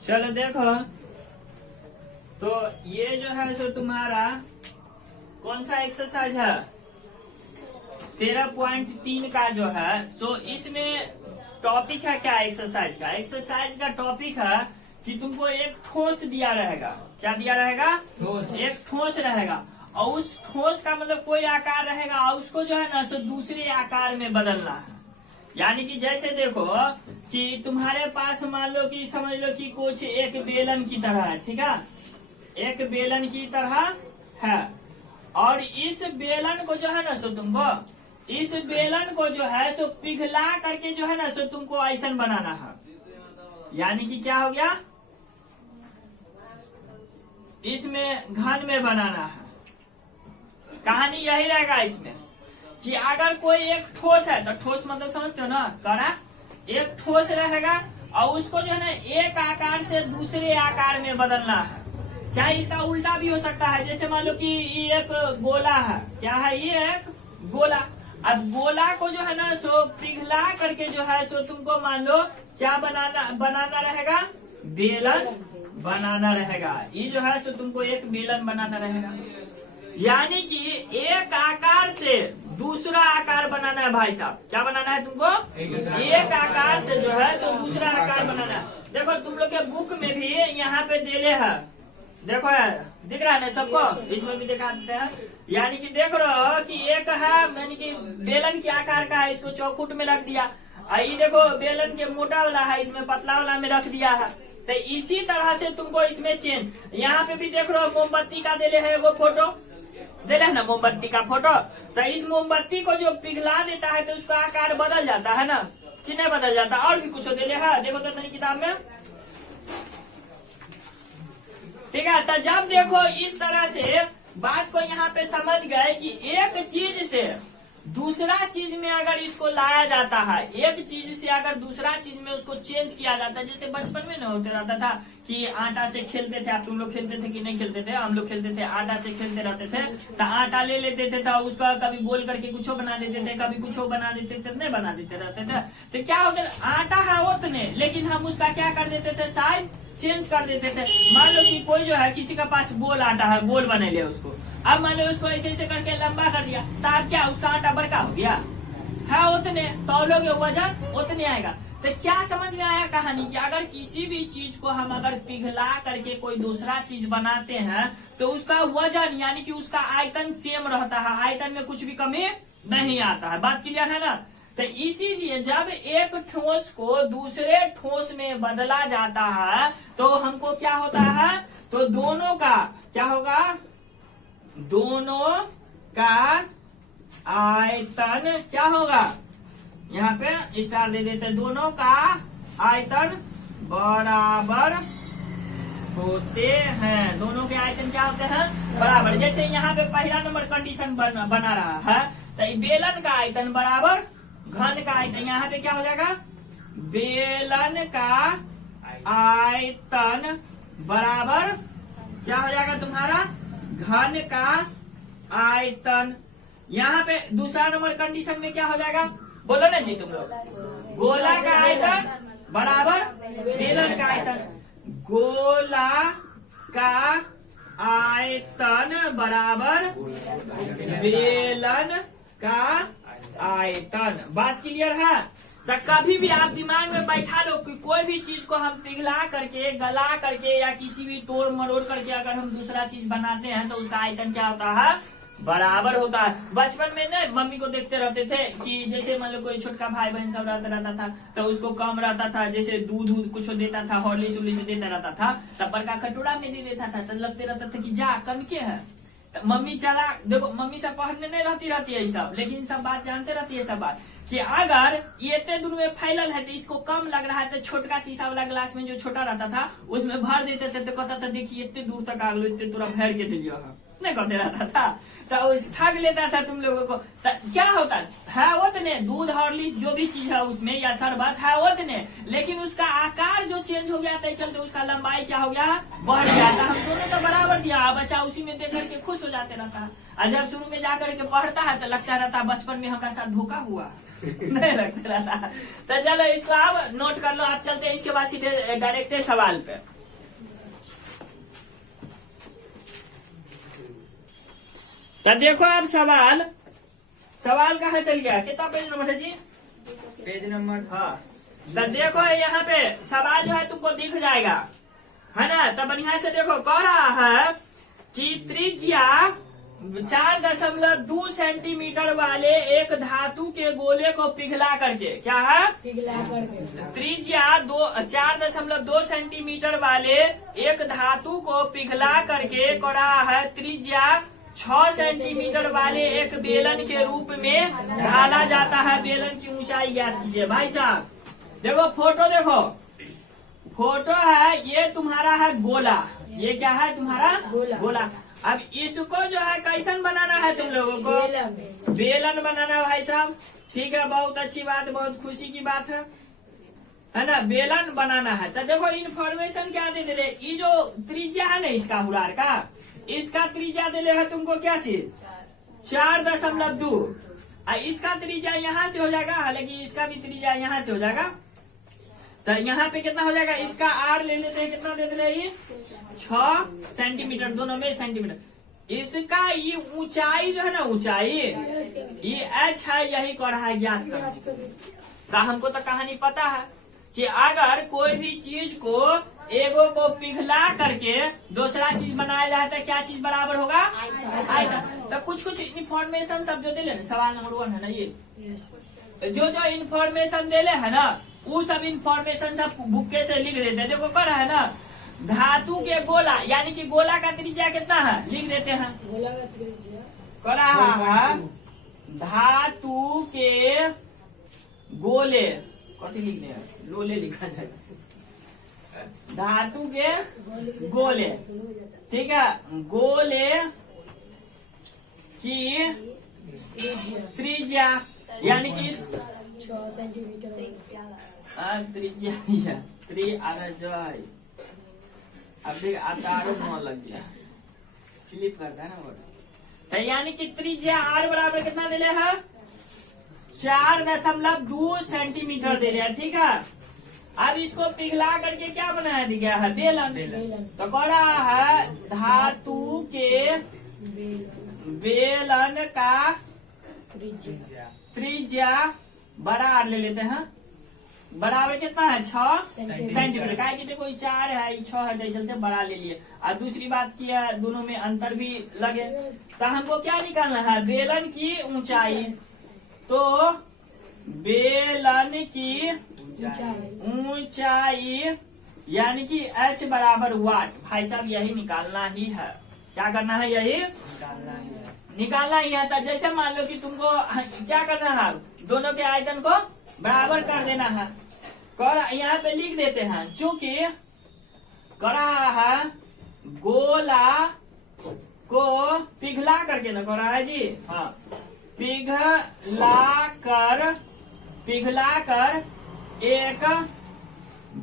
चलो देखो, तो ये जो है सो तुम्हारा कौन सा एक्सरसाइज है, 13.3 का जो है सो इसमें टॉपिक है क्या एक्सरसाइज का। एक्सरसाइज का टॉपिक है कि तुमको एक ठोस दिया रहेगा। क्या दिया रहेगा? ठोस। एक ठोस रहेगा और उस ठोस का मतलब कोई आकार रहेगा और उसको जो है ना सो दूसरे आकार में बदलना है। यानी कि जैसे देखो कि तुम्हारे पास मान लो कि समझ लो कि कुछ एक बेलन की तरह है, ठीक है, एक बेलन की तरह है और इस बेलन को जो है ना सो तुमको इस बेलन को जो है सो पिघला करके जो है ना सो तुमको ऐसा बनाना है। यानी कि क्या हो गया, इसमें घन में बनाना है। कहानी यही रहेगा इसमें कि अगर कोई एक ठोस है तो ठोस मतलब समझते हो ना, कड़ा एक ठोस रहेगा और उसको जो है ना एक आकार से दूसरे आकार में बदलना है। चाहे इसका उल्टा भी हो सकता है, जैसे मान लो कि ये एक गोला है, क्या है ये एक गोला। अब गोला को जो है ना सो पिघला करके जो है सो तुमको मान लो क्या बनाना रहेगा, बेलन बनाना रहेगा। ये जो है सो तुमको एक बेलन बनाना रहेगा। यानी कि एक आकार से दूसरा आकार बनाना है भाई साहब। क्या बनाना है तुमको? एक आकार से जो है सो दूसरा आकार बनाना है। देखो तुम लोग के बुक में भी यहाँ पे देले है, देखो है, दिख रहा है ना सबको, इसमें भी दिखा देते हैं। यानी कि देख रहे हो कि एक है यानी कि बेलन के आकार का है, इसको चौकुट में रख दिया। ये देखो बेलन के मोटा वाला है, इसमें पतला वाला में रख दिया है। तो इसी तरह से तुमको इसमें चेंज, यहाँ पे भी देख रहे हो मोमबत्ती का देले है वो फोटो, देले है ना मोमबत्ती का फोटो। तो इस मोमबत्ती को जो पिघला देता है तो उसका आकार बदल जाता है ना, कि नहीं बदल जाता। और भी कुछ देले है, देखो तो नई किताब में, ठीक है। तो जब देखो इस तरह से बात को यहाँ पे समझ गए कि एक चीज से दूसरा चीज में अगर इसको लाया जाता है, एक चीज से अगर दूसरा चीज में उसको चेंज किया जाता है। जैसे बचपन में न होते रहता था कि आटा से खेलते थे, आप तुम लोग खेलते थे कि नहीं खेलते थे? हम लोग खेलते थे, आटा से खेलते रहते थे। तो आटा ले लेते थे तो उसका कभी गोल करके कुछ बना देते थे, कभी कुछ बना देते थे, नहीं बना देते रहते थे। तो क्या होता है, आटा है उतने, लेकिन हम उसका क्या कर देते थे, साइज चेंज कर देते थे। मान लो कि कोई जो है किसी का पास गोल आटा है, गोल बने ले उसको, अब मान लो उसको ऐसे ऐसे करके लंबा कर दिया तो अब क्या उसका आटा बड़का हो गया है उतने, तो लोगे वजन उतने आएगा। तो क्या समझ में आया कहानी कि अगर किसी भी चीज को हम अगर पिघला करके कोई दूसरा चीज बनाते हैं तो उसका वजन यानी कि उसका आयतन सेम रहता है, आयतन में कुछ भी कमी नहीं आता है। बात क्लियर है ना? तो इसीलिए जब एक ठोस को दूसरे ठोस में बदला जाता है तो हमको क्या होता है, तो दोनों का क्या होगा, दोनों का आयतन क्या होगा, यहाँ पे स्टार दे देते, दोनों का आयतन बराबर होते हैं। दोनों के आयतन क्या होते हैं, बराबर। जैसे यहाँ पे पहला नंबर कंडीशन बना रहा है तो बेलन का आयतन बराबर घन का आयतन। यहाँ पे क्या हो जाएगा, बेलन का आयतन बराबर क्या हो जाएगा तुम्हारा, घन का आयतन। यहाँ पे दूसरा नंबर कंडीशन में क्या हो जाएगा, बोलो ना जी तुम लोग, गोला का आयतन बराबर बेलन का आयतन। गोला का आयतन बराबर बेलन का आयतन। बात क्लियर है? तो कभी भी आप दिमाग में बैठा लो कि कोई भी चीज को हम पिघला करके, गला करके या किसी भी तोड़ मरोड़ करके अगर हम दूसरा चीज बनाते हैं तो उसका आयतन क्या होता है, बराबर होता है। बचपन में ना मम्मी को देखते रहते थे कि जैसे मान लो कोई छोटका भाई बहन सब रहता था तो उसको कम रहता था, जैसे दूध कुछ देता था, हॉर्लिक्स उर्लिक्स देता रहता था, तब बड़का कटोरा में दे देता था। तो लगते रहता था कि जा कम के है। तो मम्मी चला, देखो मम्मी सब पढ़ने नहीं रहती है सब, लेकिन सब बात जानते रहती है सब बात कि अगर ये इतने दूर में फैलल है तो इसको कम लग रहा है तो छोटका शीशा वाला ग्लास में जो छोटा रहता था उसमें भर देते थे। तो कहता था देखिए इतने दूर तक आ गलो, इतने तोरा भर के दिलियो है। नहीं करते रहता था, तो उस ठग लेता था तुम लोगों को। क्या होता है उतने दूध हॉर्लिक्स जो भी चीज है उसमें या शरबत है उतने, लेकिन उसका आकार जो चेंज हो गया था चलते उसका लंबाई क्या हो गया, बढ़ गया था। हम दोनों तो बराबर दिया, बच्चा उसी में देख करके खुश हो जाते रहता है। और जब शुरू में जाकर के पढ़ता है तो लगता रहता बचपन में हमारा साथ धोखा हुआ नहीं लगता रहता। तो चलो इसको आप नोट कर लो। आप चलते हैं इसके बाद सीधे डायरेक्ट सवाल पे। तो देखो आप सवाल कहाँ चल गया, कितना पेज नंबर है जी, पेज नंबर। हाँ तो देखो यहाँ पे सवाल जो है तुमको दिख जाएगा है ना। तो बढ़िया से देखो, कह रहा है कि त्रिज्या 4.2 सेंटीमीटर वाले एक धातु के गोले को पिघला करके, क्या है, पिघला करके, त्रिज्या 4.2 सेंटीमीटर वाले एक धातु को पिघला करके करा है त्रिज्या 6 सेंटीमीटर वाले एक बेलन के रूप में ढाला जाता है। बेलन की ऊंचाई ज्ञात कीजिए। भाई साहब देखो फोटो, देखो फोटो है, ये तुम्हारा है गोला, ये क्या है तुम्हारा गोला। अब इसको जो है कैसन बनाना है तुम लोगों को, बेलन बनाना भाई साहब। ठीक है, बहुत अच्छी बात, बहुत खुशी की बात है ना, बेलन बनाना है। तो देखो इन्फॉर्मेशन क्या दे दे, ये जो त्रिज्या है ना इसका हुरार का, इसका त्रिज्या दे है तुमको क्या चीज, 4.2। इसका त्रिज्या यहाँ से हो जाएगा, हालांकि इसका भी त्रिज्या यहाँ से हो जाएगा। तो यहाँ पे कितना हो जाएगा, इसका आर ले लेते हैं, कितना दे दे रहे हैं 6 सेंटीमीटर, दोनों में सेंटीमीटर। इसका ये ऊंचाई जो है ना, ऊंचाई ये एच है, यही कर रहा है ज्ञात करने। तो हमको तो कहानी पता है कि अगर कोई भी चीज को एगो को पिघला करके दूसरा चीज बनाया जाता है, क्या चीज बराबर होगा, आयतन। तो कुछ इन्फॉर्मेशन सब जो दे ले, सवाल नंबर 1 है ना, ये जो इन्फॉर्मेशन दे ले है ना, वो सब इन्फॉर्मेशन सब बुक्के से लिख देते। देखो कर है ना, धातु के गोला, यानी कि गोला का त्रिज्या कितना है लिख देते हैं। गोला का त्रिज्या कर रहा है धातु के गोले, कथी लिखने हैं, लोले लिखा जाएगा, धातु के गोले। ठीक है, गोले की त्रिज्या यानी कि 6 सेंटीमीटर त्रिज्या अब देख आरो न लग गया, स्लिप करता है ना वो। तो यानी कि त्रिज्या आर बराबर कितना दे रहे है, 4.2 सेंटीमीटर दे रहे हैं। ठीक है, अब इसको पिघला करके क्या बनाया दिया है, बेलन। तो कह रहा है धातु के बेलन का त्रिज्या बड़ा आर ले लेते हैं, बराबर कितना है 6 सेंटीमीटर। क्या कि देखो 4 है 6 है, तो चलते बड़ा ले लिए। और दूसरी बात की है, दोनों में अंतर भी लगे। तो हमको क्या निकालना है, बेलन की ऊंचाई। तो बेलन की ऊंचाई यानी कि h बराबर वाट। भाई साहब यही निकालना ही है, क्या करना है, यही निकालना ही है। तो जैसे मान लो कि तुमको क्या करना है, दोनों के आयतन को बराबर कर देना है। कर यहाँ पे लिख देते हैं, चूंकि करा है गोला को पिघला करके ना करा है जी, हाँ पिघला कर एक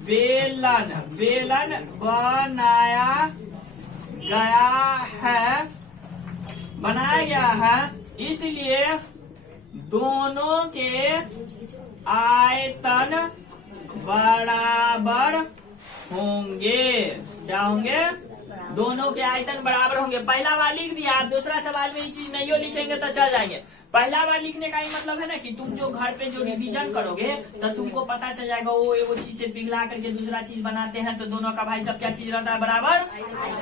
बेलन बनाया गया है। इसलिए दोनों के आयतन बराबर होंगे। क्या होंगे, दोनों के आयतन बराबर होंगे। पहला बार लिख दिया, आप दूसरा सवाल में ये चीज नहीं लिखेंगे तो चल जाएंगे। पहला बार लिखने का ही मतलब है ना कि तुम जो घर पे जो रिवीजन करोगे तो तुमको पता चल जाएगा, वो चीज से पिघला करके दूसरा चीज बनाते हैं तो दोनों का भाई सब क्या चीज रहता है, बराबर,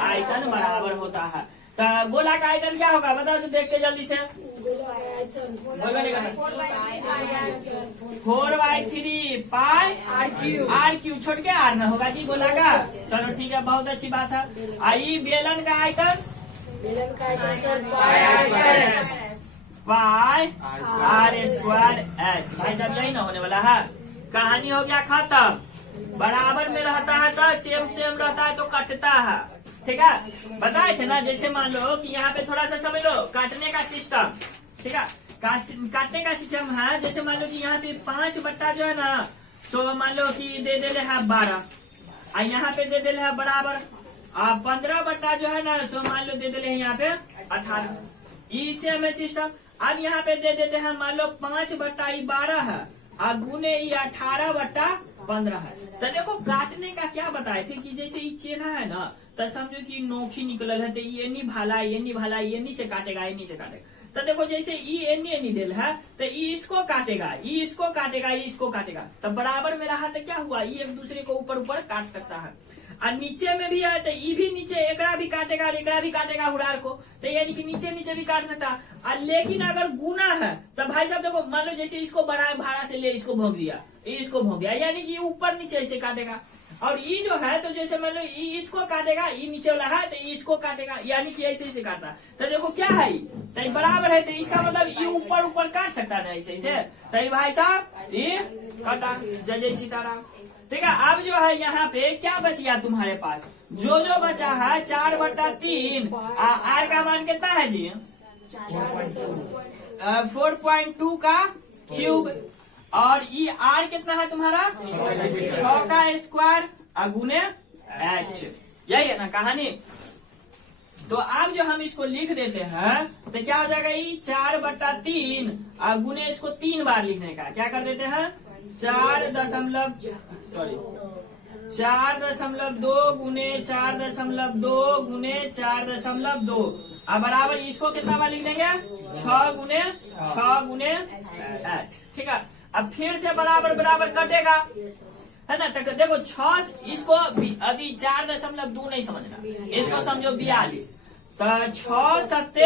आयतन बराबर होता है। तो गोला का आयतन क्या होगा बताओ तो देखते जल्दी से। 4/3 पाई आर क्यू, छोड़ के आर में होगा जी गोला का। चलो ठीक है, बहुत अच्छी बात है। आई बेलन का आयतन पाई आर स्क्वायर एच। भाई साहब यही ना होने वाला है, कहानी हो गया खत्म। बराबर में रहता है तो सेम रहता है तो कटता है, ठीक है, बताए थे ना। जैसे मान लो कि यहाँ पे थोड़ा सा समझ लो काटने का सिस्टम, ठीक है, काटने का सिस्टम है। जैसे मान लो कि यहाँ पे 5 बट्टा जो है ना, सो मान लो कि दे दे है 12, और यहाँ पे दे दे है बराबर 15 बट्टा जो है ना, सो मान लो दे दे है यहाँ पे 18। इसे हमें सिस्टम। अब यहाँ पे दे देते हैं मान लो 5 बट्टा 12 है, और गुने 18 बट्टा 15 है। तो देखो काटने का क्या बताए थे कि जैसे ये चेना है ना, तो समझो कि नोखी निकलल है, तो ये नहीं भाला, ये नहीं भाला, ये नहीं से काटेगा, ये नहीं से काटेगा। तो देखो जैसे एनी डेल है, तो इसको काटेगा, इसको काटेगा, इसको काटेगा, तो बराबर में रहा तो क्या हुआ, ये एक दूसरे को ऊपर ऊपर काट सकता है। और नीचे में भी है, तो ये भी नीचे एकरा भी काटेगा और एकरा भी काटेगा हुरार को, तो यानी कि नीचे नीचे भी काट सकता है। लेकिन अगर गुना है तो भाई साहब देखो, मान लो जैसे इसको बड़ा भाड़ा से ले इसको भोग दिया, इसको भोग दिया, यानी कि ऊपर नीचे ऐसे काटेगा। और ये जो है तो जैसे मान लो इसको काटेगा, ये नीचे वाला है तो इसको काटेगा, यानी कि ऐसे ऐसे काटता। तो देखो क्या है, तो बराबर है, तो इसका मतलब ये ऊपर ऊपर काट सकता है ऐसे ऐसे। तो भाई साहब ये काटा। जय जय सीताराम। ठीक है, अब जो है यहाँ पे क्या बच गया तुम्हारे पास, जो बचा है 4/3, आर का मान कितना है जी, 4.2 का क्यूब, और ये आर कितना है तुम्हारा 6 का स्क्वायर गुने h, यही है ना कहानी। तो अब जो हम इसको लिख देते हैं तो क्या हो जाएगा, ये 4/3 गुने इसको 3 बार लिखने का क्या कर देते हैं, 4.2 गुने 4.2 गुने 4.2, अब बराबर इसको कितना बार लिख देंगे, 6 गुने h। ठीक है, अब फिर से बराबर बराबर कटेगा, है ना। तो देखो 6, इसको अभी 4.2 नहीं समझना, इसको समझो 42, तो 6 7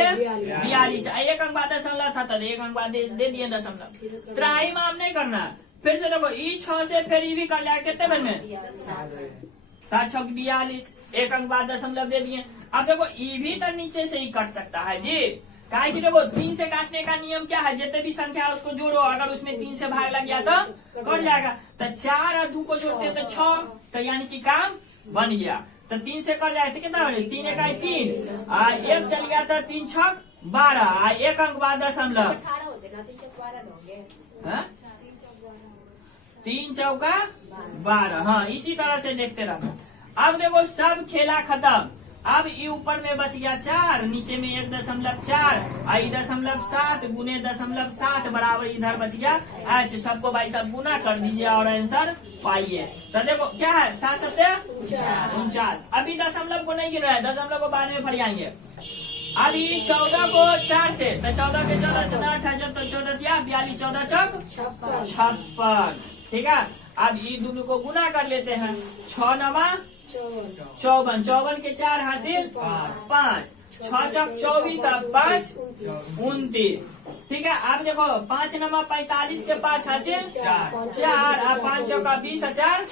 42, एक अंक बाद दशमलव था, तो एक अंक बाद दे दिए दशमलव, त्राही माम नहीं करना। फिर से देखो ई 6 से फिर ई भी कर लिया, कितने बन में 7 6 42, एक अंक बाद दशमलव दे दिए। अब देखो ई भी तो नीचे से ही कट सकता है जी, काहे कि देखो 3 से काटने का नियम क्या है, जितने भी संख्या है उसको जोड़ो, अगर उसमें 3 से भाग लग गया तो कट जाएगा। तो 4 और 2 को जोड़ते तो 6, तो यानी कि काम बन गया। तो 3 से कट जाए तो कितना बने, 3 1 3, एक चल गया था 3 6 12, एक अंक बाद दशमलव, 3 चौका 12। हाँ, इसी तरह से देखते रहना। अब देखो सब खेला खत्म, अब ये ऊपर में बच गया 4, नीचे में 1.4, 0.7 गुने 0.7 बराबर इधर बच गया h। सबको भाई साहब गुना कर दीजिए और आंसर पाइए। तो देखो क्या है, 7 7 49। अभी दशमलव को नहीं गिन रहा है, दशमलव को बाद में फरियाएंगे। अभी 14 को 4 से, तो 14 के 14 14 28, तो 14 दिया 42, 14 चौक 56। ठीक है, अब ये दोनों को गुना कर लेते हैं, 6 9 54, 54 के 4 हासिल 5, 6 चौक 24 और 5 29। ठीक है, अब देखो 5 9 45 के 5 हासिल 4, और 5 चौका 20 और 4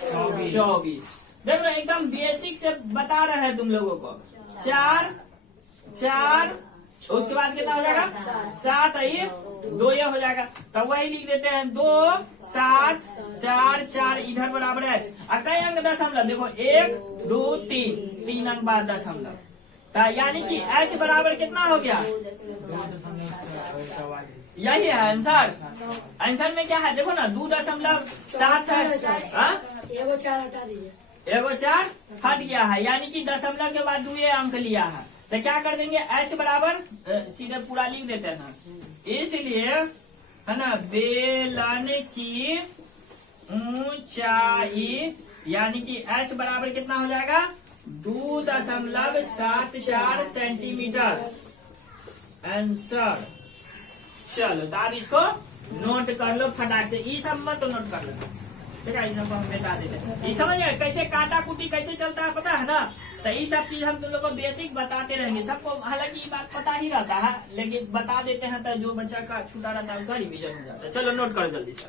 24। देखो एकदम बेसिक से बता रहे हैं तुम लोगों को, 4 4, उसके बाद कितना हो जाएगा 7, ये 2 ये हो जाएगा, तो वही लिख देते हैं 2 7 4 4, इधर बराबर है कई अंक दशमलव, देखो 1 2 3 अंक बाद दशमलव, तो यानी कि h बराबर कितना हो गया, यही है आंसर। आंसर में क्या है देखो ना, 2.7 है, एगो 4 हटा दीजिए, एगो 4 हट गया है, यानी कि दशमलव के बाद 2 अंक लिया है, तो क्या कर देंगे h बराबर सीधे पूरा लिख देते हैं ना, इसलिए है ना, बेलन की ऊंचाई, यानी कि h बराबर कितना हो जाएगा 2.74 सेंटीमीटर आंसर। चलो तो आप इसको नोट कर लो फटाक से, ये सब मत नोट कर लो, ठीक है, ये सब हम बता देते हैं। ये समझ गए कैसे काटा कुटी कैसे चलता है, पता है ना। तो ये सब चीज हम तुम लोग को बेसिक बताते रहेंगे, सबको हालांकि ये बात पता ही रहता है, लेकिन बता देते हैं तो जो बच्चा का छूटा रहता है उसका रिविजन हो जाता है। चलो नोट करो जल्दी से।